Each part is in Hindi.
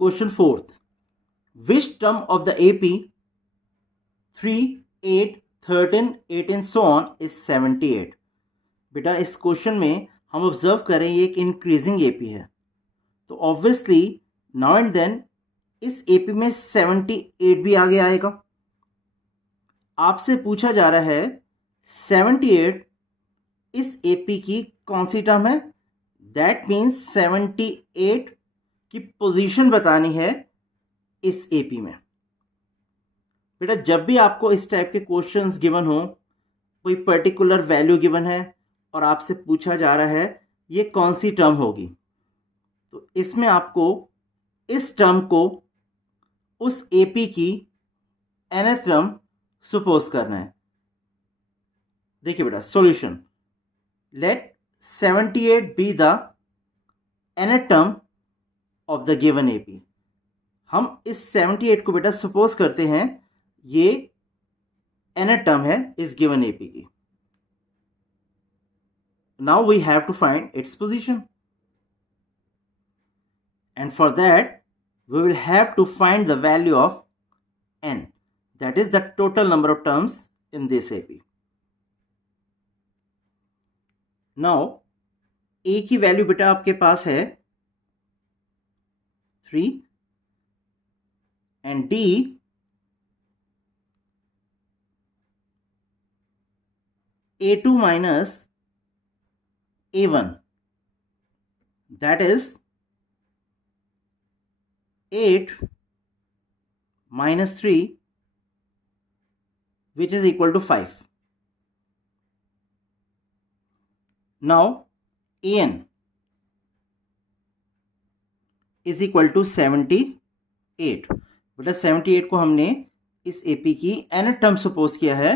Question 4th. Which term of the AP 3, 8, 13, 18 so on is 78? बेटा इस क्वेश्चन में हम ऑब्जर्व करें ये एक इंक्रीजिंग एपी है, तो ऑब्वियसली नाउ एंड देन इस एपी में 78 भी आगे आएगा। आपसे पूछा जा रहा है 78 इस एपी की कौन सी टर्म है। दैट मीन्स 78 की पोजीशन बतानी है इस एपी में। बेटा जब भी आपको इस टाइप के क्वेश्चंस गिवन हो, कोई पर्टिकुलर वैल्यू गिवन है और आपसे पूछा जा रहा है ये कौन सी टर्म होगी, तो इसमें आपको इस टर्म को उस एपी की nth टर्म सपोज करना है। देखिए बेटा solution, let 78 be the nth term of the given AP. हम इस 78 को बेटा सपोज करते हैं ये nth टर्म है इस गिवन एपी की। Now we have to find its position, and for that we will have to find the value of n, that is the total number of terms in this AP. now a की वैल्यू बेटा आपके पास है 3 and d a2 minus a1, that is 8 minus 3, which is equal to 5. Now an is equal to 78. बेटा 78 को हमने इस AP की nth टर्म सपोज किया है,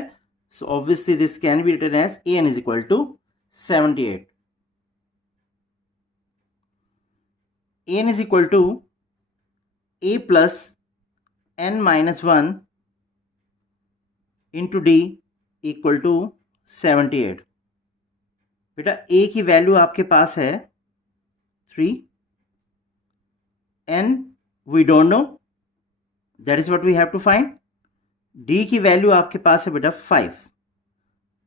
so obviously this can be written as an is equal to 78. an is equal to a plus n minus 1 into d equal to 78. बेटा a की वैल्यू आपके पास है 3, n we don't know, that is what we have to find. d की वैल्यू आपके पास है बेटा 5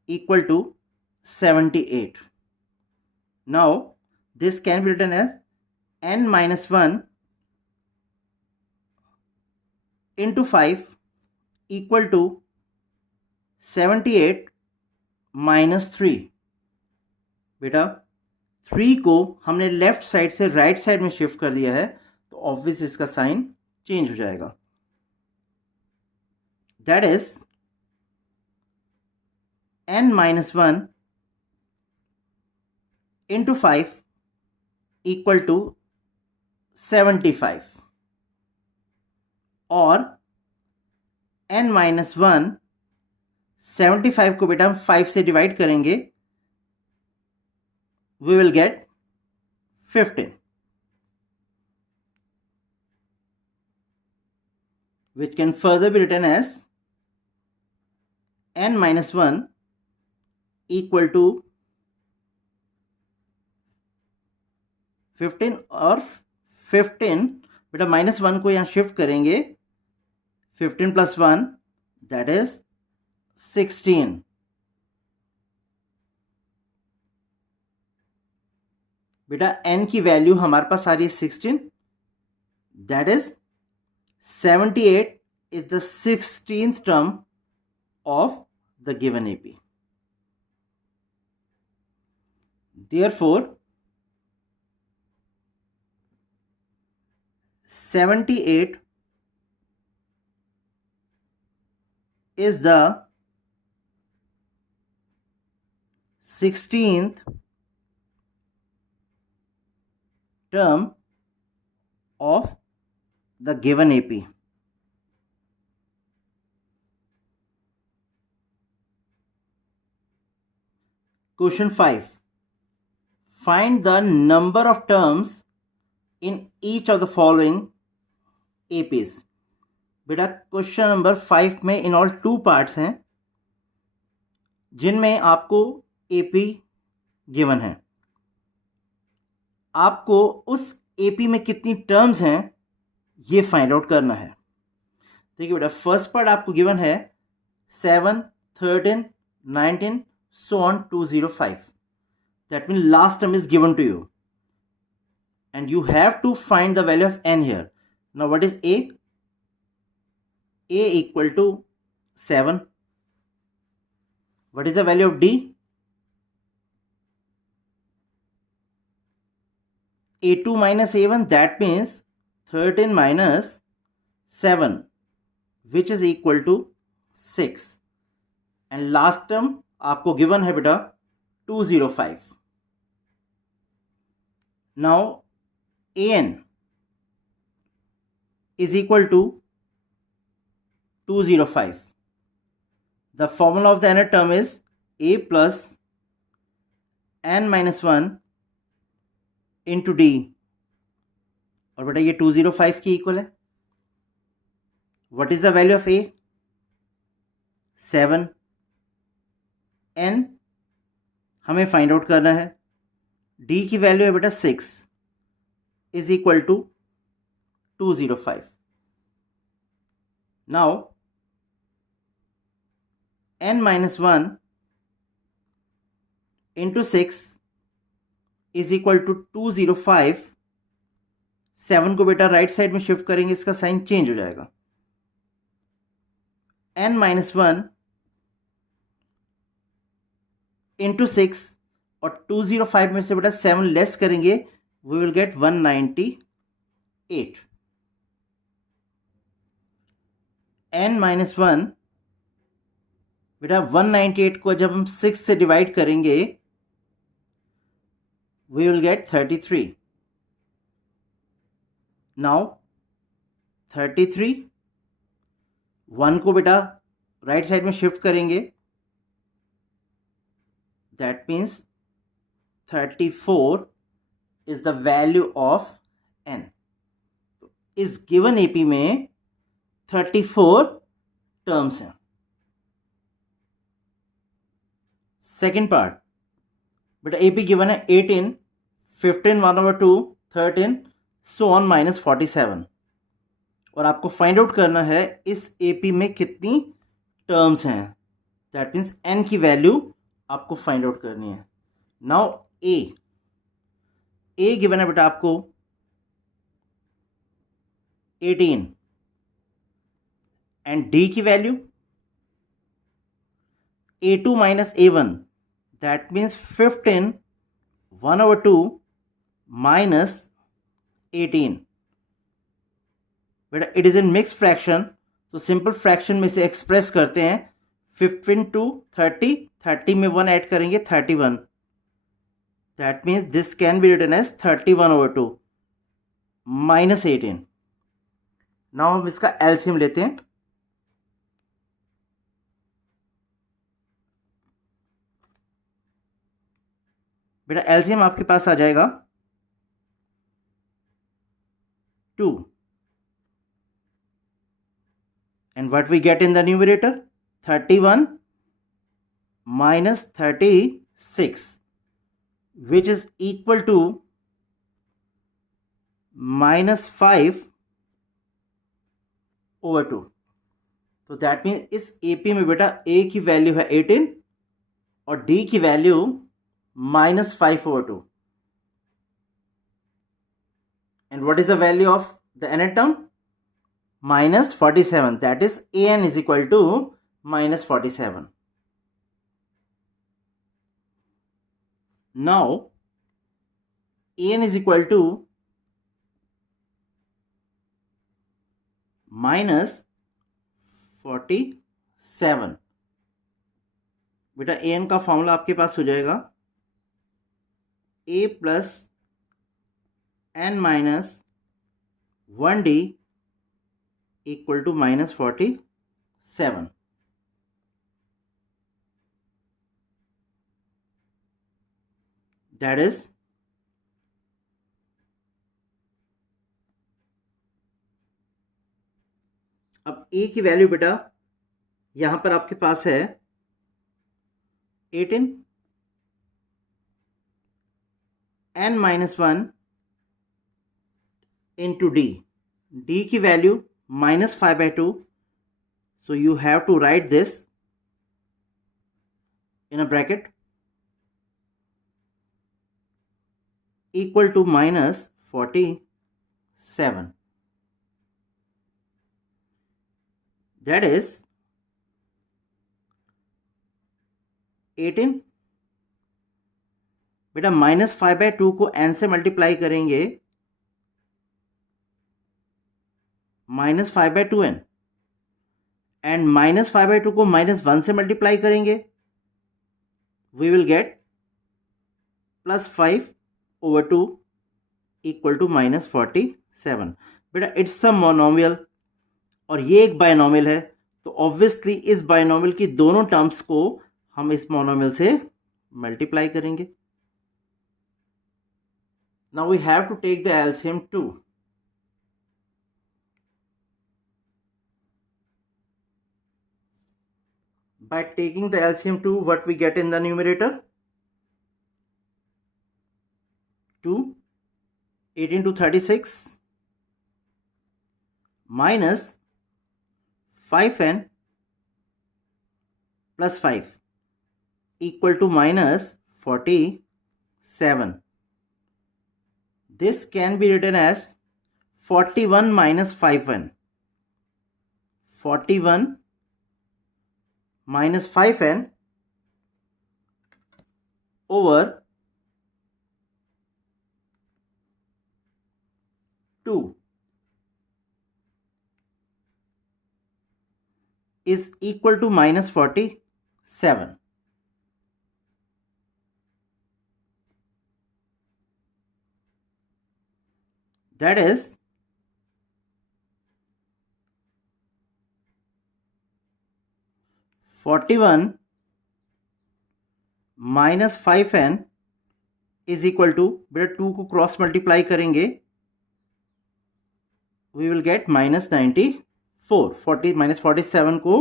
equal to 78. now this can be written as n minus 1 into 5 equal to 78 minus 3. बेटा 3 को हमने लेफ्ट साइड से राइट साइड में शिफ्ट कर दिया है, तो ऑब्वियस इसका साइन चेंज हो जाएगा। That is n minus 1 into 5 equal to 75, और n minus 1 75 को बेटा हम 5 से डिवाइड करेंगे, we will get 15, which can further be written as n minus 1 equal to 15, और 15 बेटा माइनस 1 को यहाँ शिफ्ट करेंगे, 15 प्लस 1 दैट इज 16. बेटा n की वैल्यू हमारे पास आ रही है 16, that is 78 is the 16th term of the given AP. therefore 78 is the 16th term of the given AP. Question 5. Find the number of terms in each of the following APs. बेटा क्वेश्चन नंबर 5 में इन ऑल 2 पार्ट्स हैं जिनमें आपको AP गिवन है। आपको उस AP में कितनी टर्म्स हैं ये फाइंड आउट करना है। देखिए बेटा, फर्स्ट पार्ट आपको गिवन है 7, 13, 19 so on 205. That means last term is given to you and you have to find the value of n here. Now what is a? A equal to 7. What is the value of d? A2 minus A1, that means 13 minus 7, which is equal to 6. And last term आपको given है बेटा 205. Now an is equal to 205. The formula of the nth term is a plus n minus 1 into d. और बेटा ये 205 की इक्वल है. What is the value of a? 7. n हमें फाइंड आउट करना है. d की वैल्यू है बेटा 6 इज इक्वल टू 205. नाउ n minus 1 into 6 is equal to 205. 7 को बेटा राइट साइड में शिफ्ट करेंगे, इसका साइन चेंज हो जाएगा. n minus 1 इंटू 6 और 205 में से बेटा 7 लेस करेंगे, we will get 198. n minus 1 बेटा 198 को जब हम 6 से डिवाइड करेंगे, वी विल गेट 33. नाउ 33, 1 को बेटा राइट साइड में शिफ्ट करेंगे, that means 34 is the value of n. इस given AP में 34 टर्म्स हैं. सेकेंड पार्ट बेटा AP गिवन है 18, 15 1/2, 13 so on minus 47. और आपको फाइंड आउट करना है इस AP में कितनी टर्म्स हैं. दैट मीन्स n की वैल्यू आपको फाइंड आउट करनी है. नाउ ए गिवन है बेटा आपको 18 एंड डी की value A2 minus A1, that means 15 1/2 minus 18. बेटा it is in mix fraction, तो सिंपल फ्रैक्शन में से एक्सप्रेस करते हैं. 15 to 30, 30 में 1 ऐड करेंगे 31. That means this can be written as 31/2 minus 18. Now हम इसका एलसीएम लेते हैं. बेटा एलसीएम आपके पास आ जाएगा 2 and what we get in the numerator 31 minus 36, which is equal to minus 5/2. तो दैट मीन इस AP में बेटा A की वैल्यू है 18 और D की value minus 5/2. And what is the value of the nth term? Minus 47. That is an is equal to minus 47. Now an is equal to minus 47. बेटा an का फॉर्मूला आपके पास हो जाएगा a plus n minus 1d equal to minus 47. That is अब a की वैल्यू बेटा यहां पर आपके पास है 18 n minus 1 into d. d की value -5/2, so you have to write this in a bracket, equal to -47. That is 18. बेटा -5/2 को n से मल्टीप्लाई करेंगे, -5/2n, एंड -5/2 को -1 से मल्टीप्लाई करेंगे, we will get +5/2 equal to -47. बेटा इट्स अ मोनोमियल और ये एक बायनोमियल है, तो ऑब्वियसली इस बायनोमियल की दोनों टर्म्स को हम इस मोनोमियल से मल्टीप्लाई करेंगे. Now we have to take the LCM 2. By taking the LCM 2, what we get in the numerator? 2, 18 to 36 minus 5n plus 5 equal to -47. This can be written as 41 minus 5n. 41 minus 5n over 2 is equal to -47. That is 41 minus 5n is equal to, बेटा 2 को क्रॉस मल्टीप्लाई करेंगे, वी विल गेट -94. -47 को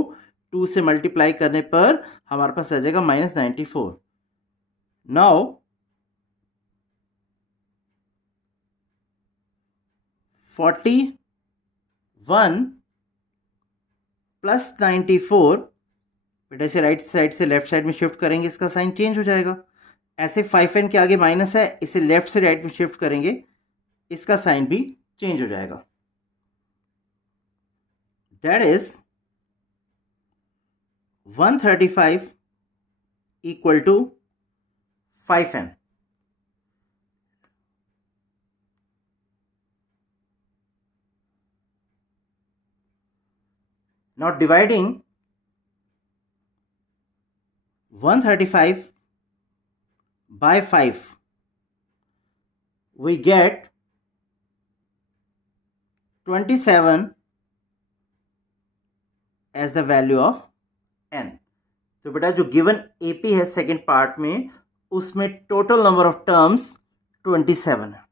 2 से मल्टीप्लाई करने पर हमारे पास आ जाएगा -94. नाउ 41 प्लस 94, बेटा इसे राइट साइड से लेफ्ट साइड में शिफ्ट करेंगे, इसका साइन चेंज हो जाएगा. ऐसे 5n के आगे माइनस है, इसे लेफ्ट से राइट में शिफ्ट करेंगे, इसका साइन भी चेंज हो जाएगा. That is 135 equal to 5n. Now dividing 135 by 5, we get 27 as the value of n. तो बेटा जो गिवन एपी है सेकेंड पार्ट में, उसमें टोटल नंबर ऑफ टर्म्स 27 है.